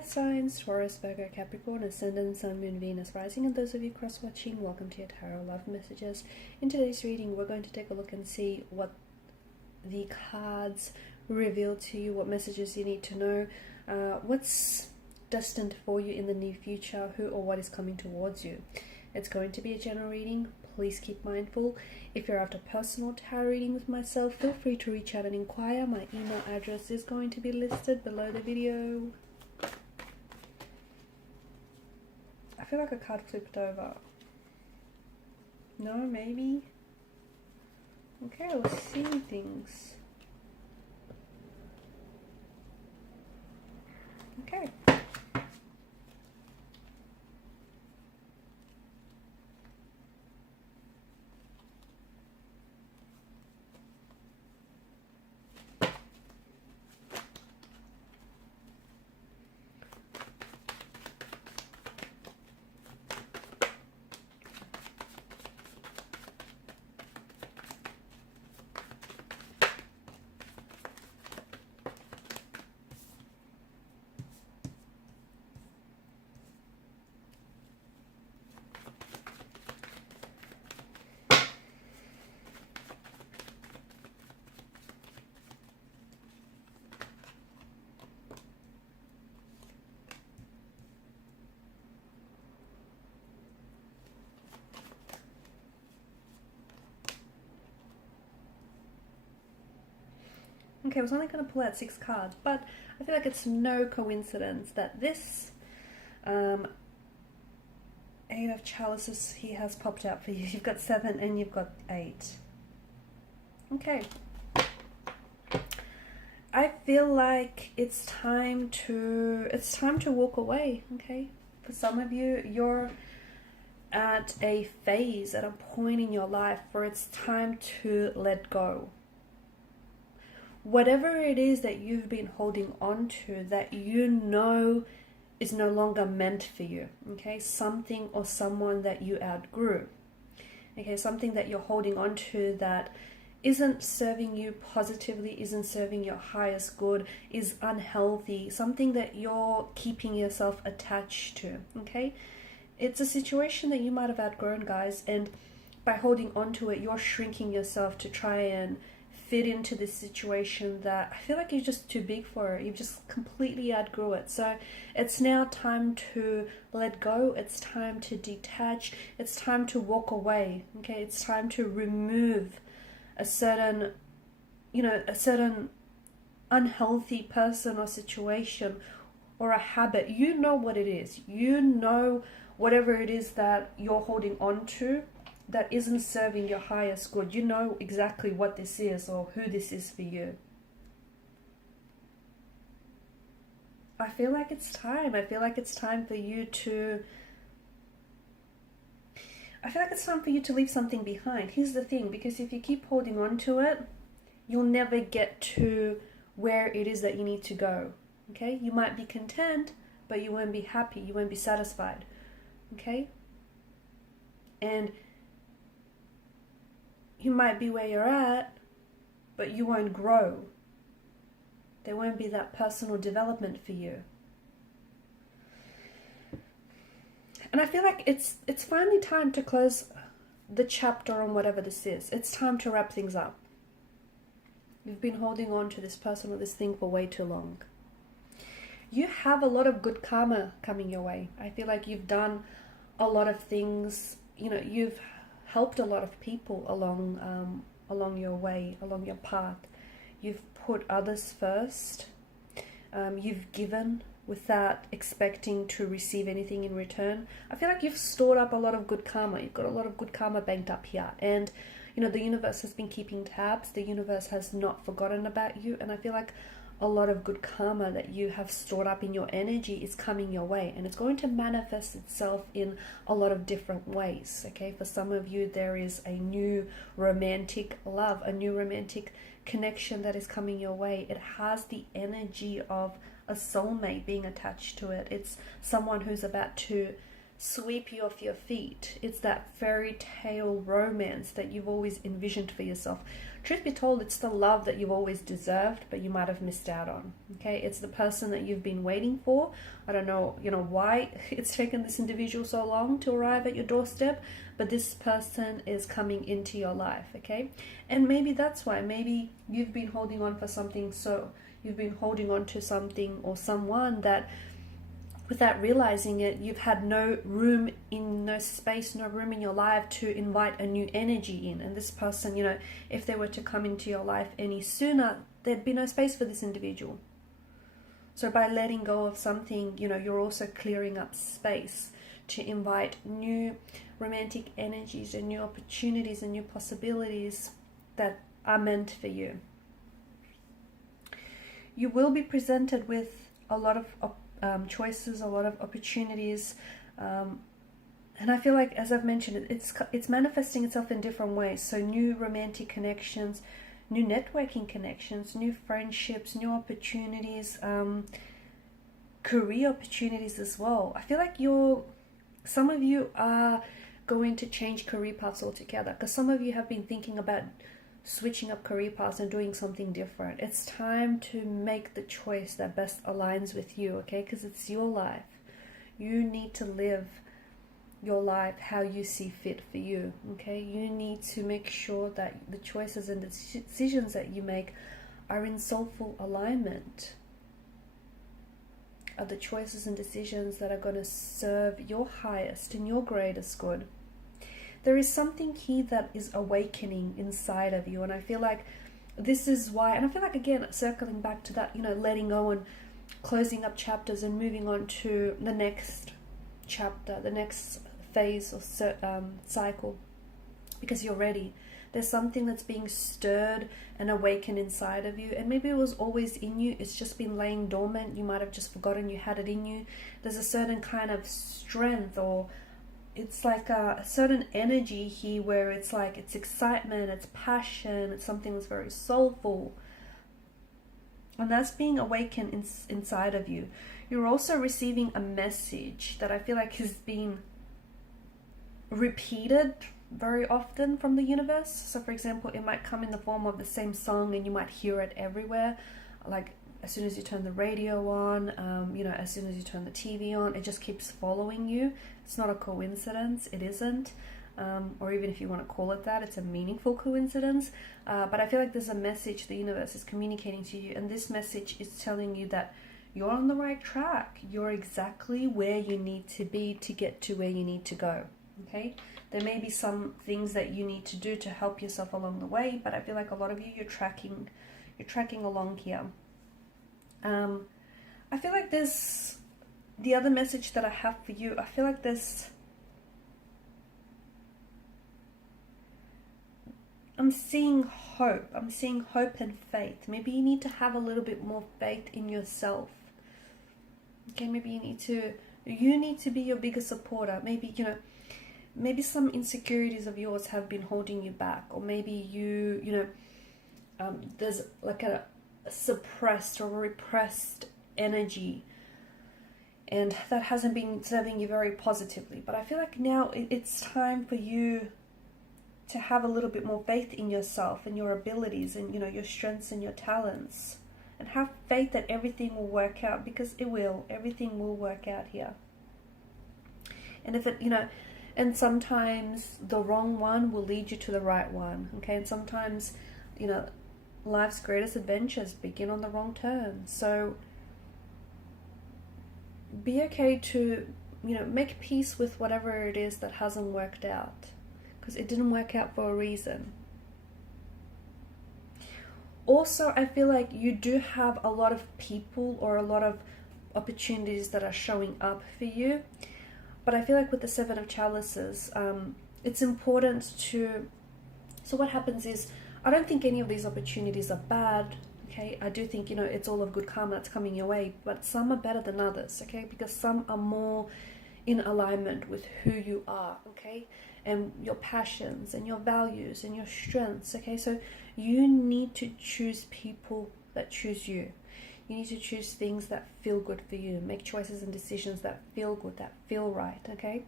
earth signs, Taurus, Virgo, Capricorn, Ascendant, Sun, Moon, Venus, Rising, and those of you cross-watching, welcome to your Tarot Love Messages. In today's reading, we're going to take a look and see what the cards reveal to you, what messages you need to know, what's destined for you in the near future, who or what is coming towards you. It's going to be a general reading. Please keep mindful. If you're after personal tarot reading with myself, feel free to reach out and inquire. My email address is going to be listed below the video. I feel like a card flipped over. No, maybe? Okay, I was seeing things. Okay. Okay, I was only going to pull out 6 cards, but I feel like it's no coincidence that this 8 of chalices here has popped out for you. You've got 7 and you've got 8. Okay. I feel like it's time to walk away, okay? For some of you, you're at a phase, at a point in your life where it's time to let go. Whatever it is that you've been holding on to that you know is no longer meant for you, okay? Something or someone that you outgrew, okay? Something that you're holding on to that isn't serving you positively, isn't serving your highest good, is unhealthy, something that you're keeping yourself attached to, okay? It's a situation that you might have outgrown, guys, and by holding on to it, you're shrinking yourself to try and fit into this situation that I feel like you're just too big for it. You've just completely outgrew it. So it's now time to let go. It's time to detach. It's time to walk away. Okay, it's time to remove a certain, a certain unhealthy person or situation or a habit. You know what it is. You know whatever it is that you're holding on to that isn't serving your highest good. You know exactly what this is or who this is for you. I feel like it's time. I feel like it's time for you to leave something behind. Here's the thing, because if you keep holding on to it, you'll never get to where it is that you need to go. Okay? You might be content, but you won't be happy. You won't be satisfied. Okay? And you might be where you're at, but you won't grow. There won't be that personal development for you. And I feel like it's finally time to close the chapter on whatever this is. It's time to wrap things up. You've been holding on to this person or this thing for way too long. You have a lot of good karma coming your way. I feel like you've done a lot of things, you've helped a lot of people along your way, along your path. You've put others first. You've given without expecting to receive anything in return. I feel like you've stored up a lot of good karma. You've got a lot of good karma banked up here. And, the universe has been keeping tabs. The universe has not forgotten about you. And I feel like a lot of good karma that you have stored up in your energy is coming your way, and it's going to manifest itself in a lot of different ways. Okay, for some of you, there is a new romantic love, a new romantic connection that is coming your way. It has the energy of a soulmate being attached to it. It's someone who's about to sweep you off your feet. It's that fairy tale romance that you've always envisioned for yourself. Truth be told, it's the love that you've always deserved, but you might have missed out on. Okay, it's the person that you've been waiting for. I don't know, why it's taken this individual so long to arrive at your doorstep, but this person is coming into your life. Okay, and maybe that's why. Maybe you've been holding on for something, so you've been holding on to something or someone that, without realizing it, you've had no space, no room in your life to invite a new energy in. And this person, if they were to come into your life any sooner, there'd be no space for this individual. So by letting go of something, you're also clearing up space to invite new romantic energies and new opportunities and new possibilities that are meant for you. You will be presented with a lot of choices, a lot of opportunities, and I feel like, as I've mentioned, it's manifesting itself in different ways. So new romantic connections, new networking connections, new friendships, new opportunities, career opportunities as well. I feel like some of you are going to change career paths altogether, because some of you have been thinking about switching up career paths and doing something different. It's time to make the choice that best aligns with you, okay? Because it's your life. You need to live your life how you see fit for you, okay? You need to make sure that the choices and the decisions that you make are in soulful alignment, are the choices and decisions that are going to serve your highest and your greatest good. There is something here that is awakening inside of you, and I feel like this is why, and I feel like, again, circling back to that, letting go and closing up chapters and moving on to the next chapter, the next phase or cycle, because you're ready. There's something that's being stirred and awakened inside of you, and maybe it was always in you, it's just been laying dormant. You might have just forgotten you had it in you. There's a certain kind of strength, or it's like a certain energy here where it's like, it's excitement, it's passion, it's something that's very soulful, and that's being awakened inside of you. You're also receiving a message that I feel like has been repeated very often from the universe. So for example, it might come in the form of the same song, and you might hear it everywhere, like as soon as you turn the radio on, as soon as you turn the TV on, it just keeps following you. It's not a coincidence, it isn't, or even if you want to call it that, it's a meaningful coincidence, but I feel like there's a message the universe is communicating to you, and this message is telling you that you're on the right track. You're exactly where you need to be to get to where you need to go, okay? There may be some things that you need to do to help yourself along the way, but I feel like a lot of you, you're tracking along here. I feel like there's the other message that I have for you. I feel like I'm seeing hope. I'm seeing hope and faith. Maybe you need to have a little bit more faith in yourself. Okay, maybe you need to be your biggest supporter. Maybe, maybe some insecurities of yours have been holding you back, or maybe there's like a suppressed or repressed energy, and that hasn't been serving you very positively. But I feel like now it's time for you to have a little bit more faith in yourself and your abilities and your strengths and your talents, and have faith that everything will work out, because it will. Everything will work out here. And if it and sometimes the wrong one will lead you to the right one, okay? And sometimes life's greatest adventures begin on the wrong turn. So be okay to make peace with whatever it is that hasn't worked out, because it didn't work out for a reason. Also, I feel like you do have a lot of people or a lot of opportunities that are showing up for you, but I feel like with the Seven of Chalices, it's important to, so what happens is, I don't think any of these opportunities are bad, okay? I do think, it's all of good karma that's coming your way, but some are better than others, okay? Because some are more in alignment with who you are, okay? And your passions and your values and your strengths, okay? So you need to choose people that choose you. You need to choose things that feel good for you. Make choices and decisions that feel good, that feel right, okay?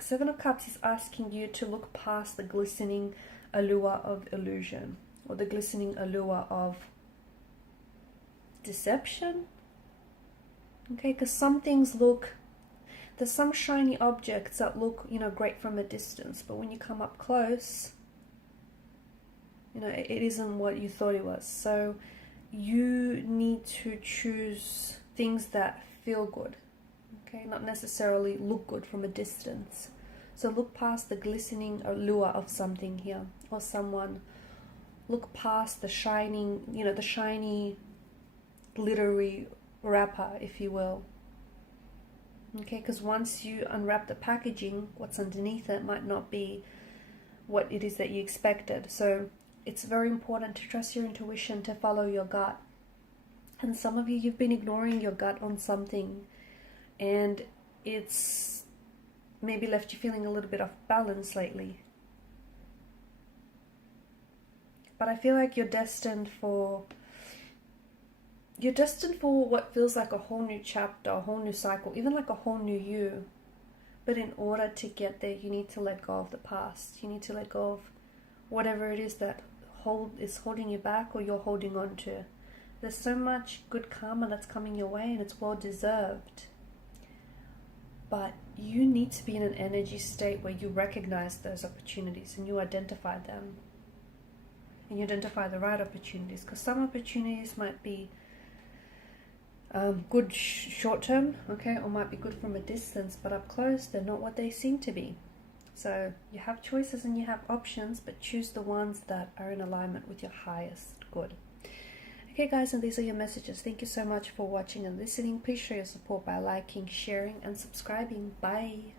Seven of Cups is asking you to look past the glistening allure of illusion, or the glistening allure of deception, okay? Because some things look, there's some shiny objects that look, you know, great from a distance, but when you come up close, you know, it isn't what you thought it was. So you need to choose things that feel good, okay? Not necessarily look good from a distance. So look past the glistening allure of something here, or someone. Look past the shining, you know, the shiny, glittery wrapper, if you will. Okay, because once you unwrap the packaging, what's underneath it might not be what it is that you expected. So it's very important to trust your intuition, to follow your gut. And some of you, you've been ignoring your gut on something, and it's maybe left you feeling a little bit off balance lately. But I feel like you're destined for what feels like a whole new chapter, a whole new cycle, even like a whole new you. But in order to get there, you need to let go of the past. You need to let go of whatever it is that is holding you back, or you're holding on to. There's so much good karma that's coming your way, and it's well deserved. But you need to be in an energy state where you recognize those opportunities and you identify them. And you identify the right opportunities, because some opportunities might be good short term, okay, or might be good from a distance, but up close they're not what they seem to be. So you have choices and you have options, but choose the ones that are in alignment with your highest good. Okay guys, and these are your messages. Thank you so much for watching and listening. Please show your support by liking, sharing and subscribing. Bye.